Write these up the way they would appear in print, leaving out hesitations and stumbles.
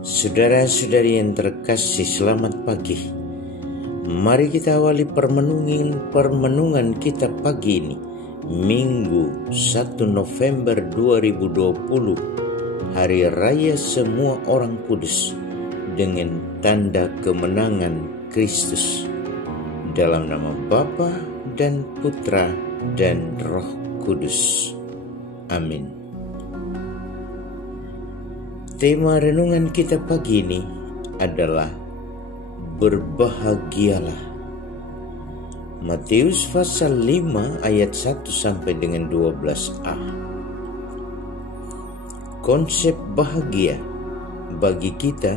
Saudara-saudari yang terkasih, selamat pagi. Mari kita awali permenungan kita pagi ini, Minggu 1 November 2020, Hari Raya Semua Orang Kudus, dengan tanda kemenangan Kristus. Dalam nama Bapa dan Putra dan Roh Kudus. Amin. Tema renungan kita pagi ini adalah berbahagialah. Matius pasal 5 ayat 1 sampai dengan 12a. Konsep bahagia bagi kita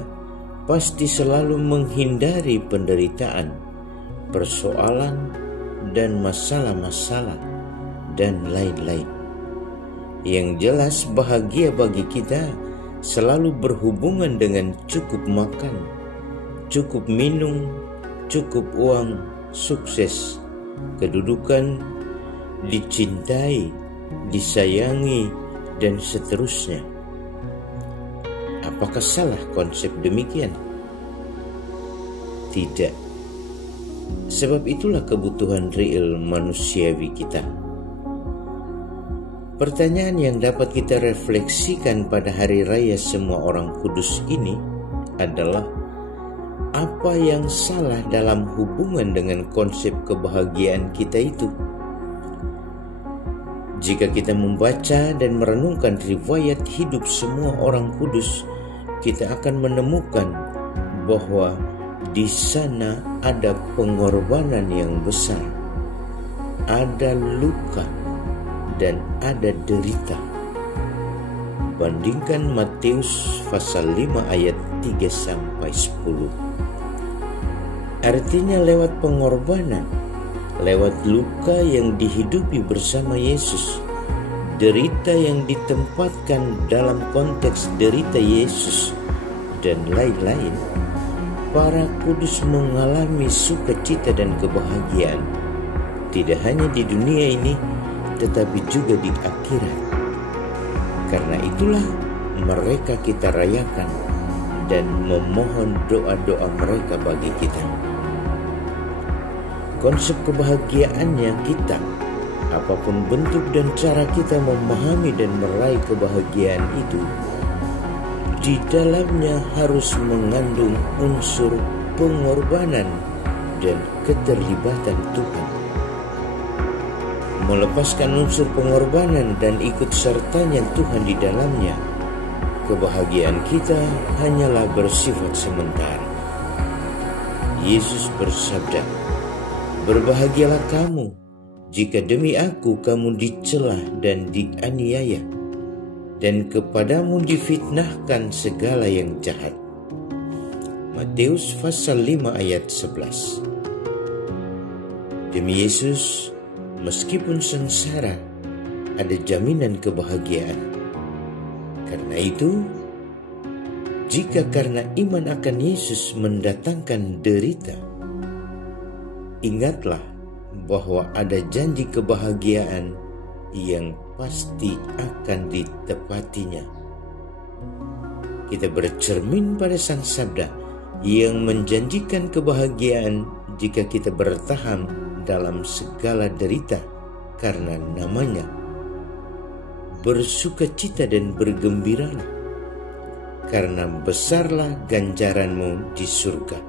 pasti selalu menghindari penderitaan, persoalan, dan masalah-masalah, dan lain-lain. Yang jelas bahagia bagi kita selalu berhubungan dengan cukup makan, cukup minum, cukup uang, sukses, kedudukan, dicintai, disayangi, dan seterusnya. Apakah salah konsep demikian? Tidak. Sebab itulah kebutuhan real manusiawi kita. Pertanyaan yang dapat kita refleksikan pada Hari Raya Semua Orang Kudus ini adalah, apa yang salah dalam hubungan dengan konsep kebahagiaan kita itu? Jika kita membaca dan merenungkan riwayat hidup semua orang kudus, kita akan menemukan bahwa di sana ada pengorbanan yang besar, ada luka, dan ada derita. Bandingkan Matius pasal 5 ayat 3 sampai 10. Artinya lewat pengorbanan, lewat luka yang dihidupi bersama Yesus, derita yang ditempatkan dalam konteks derita Yesus, dan lain-lain, para kudus mengalami sukacita dan kebahagiaan, tidak hanya di dunia ini, tetapi juga di akhirat. Karena itulah mereka kita rayakan dan memohon doa-doa mereka bagi kita. Konsep kebahagiaannya kita, apapun bentuk dan cara kita memahami dan meraih kebahagiaan itu, di dalamnya harus mengandung unsur pengorbanan dan keterlibatan Tuhan. Melepaskan unsur pengorbanan dan ikut sertanya Tuhan di dalamnya, kebahagiaan kita hanyalah bersifat sementara. Yesus bersabda, "Berbahagialah kamu jika demi aku kamu dicela dan dianiaya, dan kepadamu difitnahkan segala yang jahat." Matius pasal 5 ayat 11. Demi Yesus, meskipun sengsara, ada jaminan kebahagiaan. Karena itu, jika karena iman akan Yesus mendatangkan derita, ingatlah bahwa ada janji kebahagiaan yang pasti akan ditepatinya. Kita bercermin pada Sang Sabda yang menjanjikan kebahagiaan jika kita bertahan dalam segala derita karena namanya. Bersukacita dan bergembiralah, karena besarlah ganjaranmu di surga.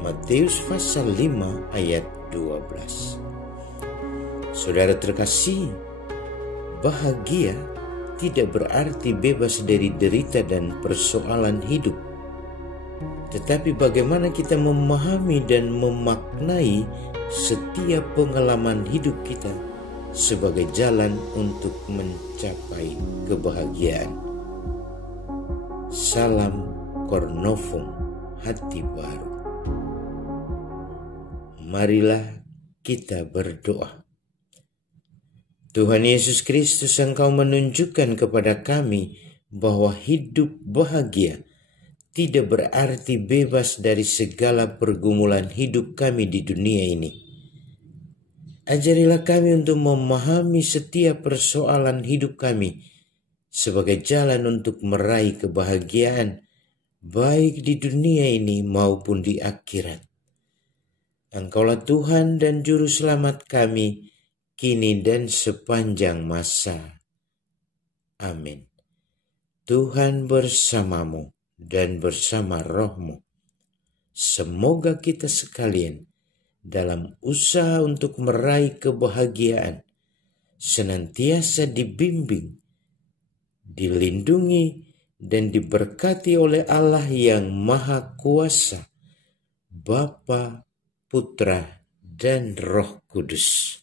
Matius pasal 5 ayat 12. Saudara terkasih, bahagia tidak berarti bebas dari derita dan persoalan hidup. Tetapi bagaimana kita memahami dan memaknai setiap pengalaman hidup kita sebagai jalan untuk mencapai kebahagiaan. Salam Cornovum, hati baru. Marilah kita berdoa. Tuhan Yesus Kristus, Engkau menunjukkan kepada kami bahwa hidup bahagia tidak berarti bebas dari segala pergumulan hidup kami di dunia ini. Ajarilah kami untuk memahami setiap persoalan hidup kami sebagai jalan untuk meraih kebahagiaan baik di dunia ini maupun di akhirat. Engkaulah Tuhan dan Juru Selamat kami, kini dan sepanjang masa. Amin. Tuhan bersamamu dan bersama rohmu. Semoga kita sekalian dalam usaha untuk meraih kebahagiaan senantiasa dibimbing, dilindungi, dan diberkati oleh Allah yang Maha Kuasa, Bapa, Putra, dan Roh Kudus.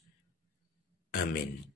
Amin.